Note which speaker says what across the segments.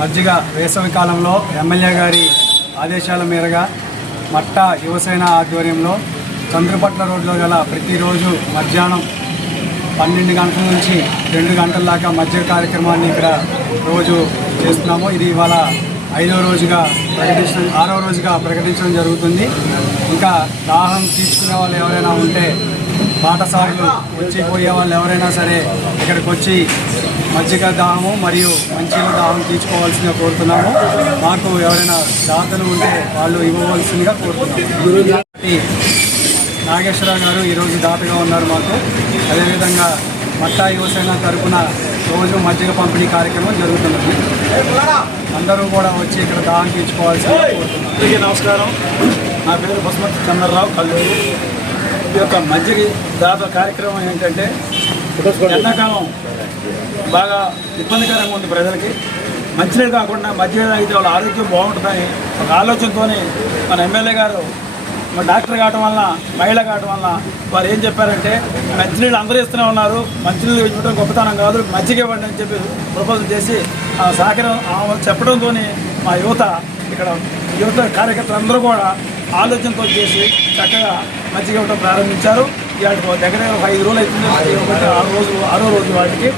Speaker 1: మజ్జిగ వేసవి కాలంలో ఎమ్మెల్యే గారి ఆదేశాల మేరగా మట్ట యువసేన ఆధ్వర్యంలో చంద్రపట్ల రోడ్లో గల ప్రతిరోజు మధ్యాహ్నం పన్నెండు గంటల నుంచి రెండు గంటల దాకా మధ్య కార్యక్రమాన్ని ఇక్కడ రోజు చేస్తున్నాము. ఇది ఇవాళ ఐదో రోజుగా ప్రకటించడం ఆరో రోజుగా ప్రకటించడం జరుగుతుంది. ఇంకా దాహం తీర్చుకునే వాళ్ళు ఎవరైనా ఉంటే పాఠశాలలు వచ్చి పోయే వాళ్ళు ఎవరైనా సరే ఇక్కడికి వచ్చి మజ్జిగ దాహము మరియు మంచిగా దాహం తీర్చుకోవాల్సిందిగా కోరుతున్నాము. మాకు ఎవరైనా దాతలు ఉంటే వాళ్ళు ఇవ్వవలసిందిగా కోరుతున్నాము. నాగేశ్వరరావు గారు ఈరోజు దాతగా ఉన్నారు మాకు. అదేవిధంగా మట్టా యువసేన తరపున రోజు మజ్జిగ పంపిణీ కార్యక్రమం జరుగుతున్నది. అందరూ కూడా వచ్చి ఇక్కడ దాహం తీర్చుకోవాల్సి
Speaker 2: అందరికీ నమస్కారం. నా పేరు బసుమతి చంద్రరావు కల్లూరు. ఈ యొక్క మజ్జిగ దాత కార్యక్రమం ఏంటంటే ఎండాకాలం బాగా ఇబ్బందికరంగా ఉంది ప్రజలకి. మంచినీళ్ళు కాకుండా మజ్జిగ తాగితే వాళ్ళ ఆరోగ్యం బాగుంటుందని ఒక ఆలోచనతోనే మన ఎమ్మెల్యే గారు మన డాక్టర్ కావడం వలన మహిళ కావడం వలన వారు ఏం చెప్పారంటే మంచినీళ్ళు అందరూ ఇస్తూనే ఉన్నారు మంచినీళ్ళు ఇవ్వడం గొప్పతనం కాదు మజ్జిగ ఇవ్వండి అని చెప్పి ప్రపోజల్ చేసి ఆ సహకారం చెప్పడంతో మా యువత ఇక్కడ యువత కార్యకర్తలు అందరూ కూడా ఆలోచనతో చేసి చక్కగా మజ్జిగ ఇవ్వడం ప్రారంభించారు. దగ్గర ఒక ఐదు రోజులు అవుతుంది. ఆరు రోజులు ఆరో రోజు వాటికి.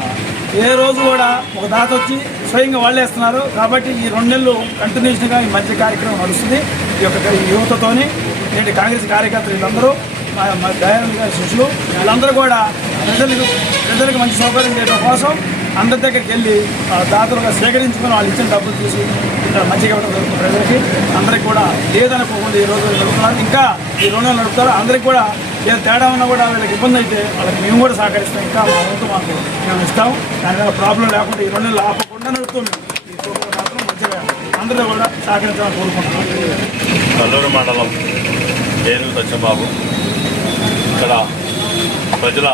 Speaker 2: ఏ రోజు కూడా ఒక దాత వచ్చి స్వయంగా వాళ్ళేస్తున్నారు కాబట్టి ఈ రెండు నెలలు కంటిన్యూషన్గా ఈ మధ్య కార్యక్రమం నడుస్తుంది. ఈ యొక్క యువతతోని నేటి కాంగ్రెస్ కార్యకర్తలు వీళ్ళందరూ మా మా దయానంద శిష్యులు వీళ్ళందరూ కూడా ప్రజలకు ప్రజలకు మంచి సౌకర్యం చేయడం కోసం అందరి దగ్గరికి వెళ్ళి ఆ, దాతలుగా సేకరించుకొని వాళ్ళు ఇచ్చిన డబ్బులు చూసి ఇక్కడ మంచిగా ఇవ్వడం జరుగుతుంది. ప్రజలకి అందరికి కూడా లేదనుకోకుండా ఈ రోజు నడుపుతున్నారు ఇంకా ఈ రుణాలు నడుపుతారు. అందరికి కూడా ఏ తేడా ఉన్నా కూడా వీళ్ళకి ఇబ్బంది అయితే వాళ్ళకి మేము కూడా సహకరిస్తాం. ఇంకా మా వంతు మాకు మేము ఇస్తాం. దానివల్ల ప్రాబ్లం లేకుండా ఈ రుణాలు నెలలు ఆపకుండా నడుపుతాం మేము ఈ ప్రోగ్రాం మాత్రం మంచిగా అందరూ కూడా సహకరించాలని కోరుకుంటున్నాం.
Speaker 3: కల్లూరు మండలం ఏను సత్యబాబు. ఇక్కడ ప్రజల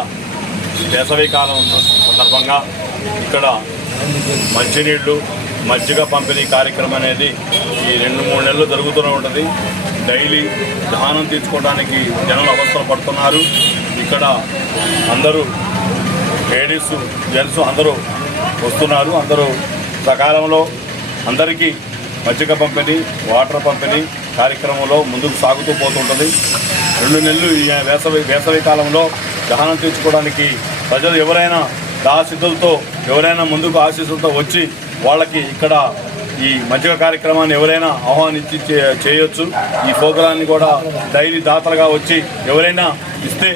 Speaker 3: వేసవి కాలం సందర్భంగా ఇక్కడ మంచినీళ్ళు మజ్జిగ పంపిణీ కార్యక్రమం అనేది ఈ రెండు మూడు నెలలు జరుగుతూనే ఉంటుంది. డైలీ దహనం తీర్చుకోవడానికి జనం అవసరం పడుతున్నారు. ఇక్కడ అందరూ లేడీస్ జెంట్స్ అందరూ వస్తున్నారు. అందరూ సకాలంలో అందరికీ మజ్జిగ పంపిణీ వాటర్ పంపిణీ కార్యక్రమంలో ముందుకు సాగుతూ పోతుంటుంది. రెండు నెలలు ఈ వేసవి వేసవి కాలంలో దహనం తీర్చుకోవడానికి ప్రజలు ఎవరైనా దాసిద్ధులతో ఎవరైనా ముందుకు ఆశీస్సులతో వచ్చి వాళ్ళకి ఇక్కడ ఈ మధ్య కార్యక్రమాన్ని ఎవరైనా ఆహ్వానించి చే- చేయొచ్చు. ఈ ప్రోగ్రాన్ని కూడా డైలీ దాతలుగా వచ్చి ఎవరైనా ఇస్తే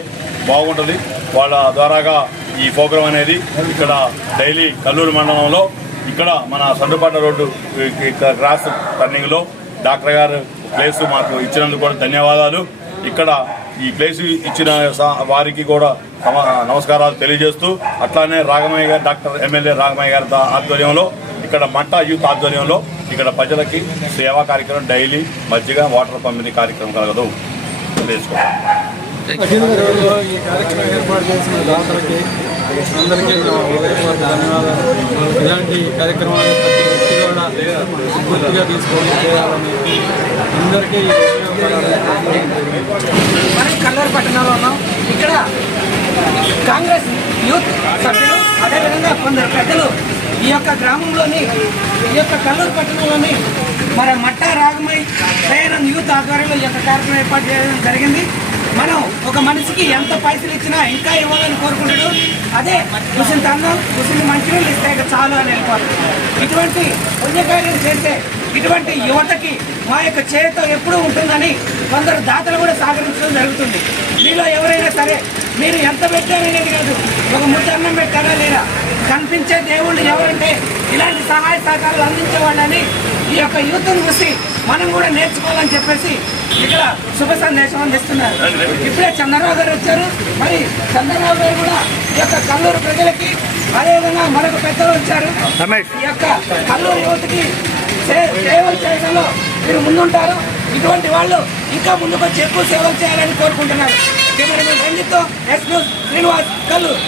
Speaker 3: బాగుంటుంది. వాళ్ళ ద్వారాగా ఈ ప్రోగ్రాం అనేది ఇక్కడ డైలీ కల్లూరు మండలంలో ఇక్కడ మన సందుపాట రోడ్డు ఇక్కడ క్రాస్ టర్నింగ్లో డాక్టర్ గారు ప్లేస్ మాకు ఇచ్చినందుకు కూడా ధన్యవాదాలు. ఇక్కడ ఈ ప్లేస్ ఇచ్చిన వారికి కూడా నమస్కారాలు తెలియజేస్తూ అట్లానే రాఘమయ్య గారు డాక్టర్ ఎమ్మెల్యే రాఘమయ్య గారి ఆధ్వర్యంలో ఇక్కడ మట్టా యూత్ ఆధ్వర్యంలో ఇక్కడ ప్రజలకి సేవా కార్యక్రమం డైలీ మజ్జిగ వాటర్ పంపిణీ కార్యక్రమం కలగదు.
Speaker 1: అందరికీ ధన్యవాదాలు ఇలాంటి కార్యక్రమాలు కూడా తీసుకొని చేయాలని అందరికీ
Speaker 4: మనం కల్లూరు పట్టణంలో ఉన్నాం. ఇక్కడ కాంగ్రెస్ యూత్ సభ్యులు అదేవిధంగా కొందరు పెద్దలు ఈ యొక్క గ్రామంలోని ఈ యొక్క కల్లూరు పట్టణంలోని మన మట్ట రాగమై ప్రయాణం యూత్ ఆధ్వర్యంలో ఈ యొక్క కార్యక్రమం ఏర్పాటు చేయడం జరిగింది. మనం ఒక మనిషికి ఎంత పైసలు ఇచ్చినా ఇంకా ఇవ్వాలని కోరుకుంటాడు అదే కుసిన అన్నం కుసిన మంచినీళ్ళు ఇస్తే చాలు అని వెళ్ళిపోతారు ఇటువంటి పుణ్యకార్యం చేస్తే ఇటువంటి యువతకి మా యొక్క చేతితో ఎప్పుడూ ఉంటుందని కొందరు దాతలు కూడా సహకరించడం జరుగుతుంది. మీలో ఎవరైనా సరే మీరు ఎంత పెట్టారనేది కాదు. ఒక ముద్ద అన్నం పెట్టారా లేదా? కనిపించే దేవుళ్ళు ఎవరంటే ఇలాంటి సహాయ సహకారాలు అందించే వాళ్ళని ఈ యొక్క యూత్ను చూసి మనం కూడా నేర్చుకోవాలని చెప్పేసి ఇక్కడ శుభ సందేశం అందిస్తున్నారు. ఇప్పుడే చంద్రబాబు గారు వచ్చారు. మరి చంద్రబాబు గారు కూడా ఈ యొక్క కల్లూరు ప్రజలకి అదేవిధంగా మరొక పెద్దలు వచ్చారు. ఈ యొక్క కల్లూరు యువతకి సేవలు చేయడంలో మీరు ముందుంటారు. ఇటువంటి వాళ్ళు ఇంకా ముందుకు వచ్చి ఎక్కువ సేవలు చేయాలని కోరుకుంటున్నారు. కెమెరామెన్ రంజిత్తో ఎస్ న్యూస్ శ్రీనివాస్ కల్లూరు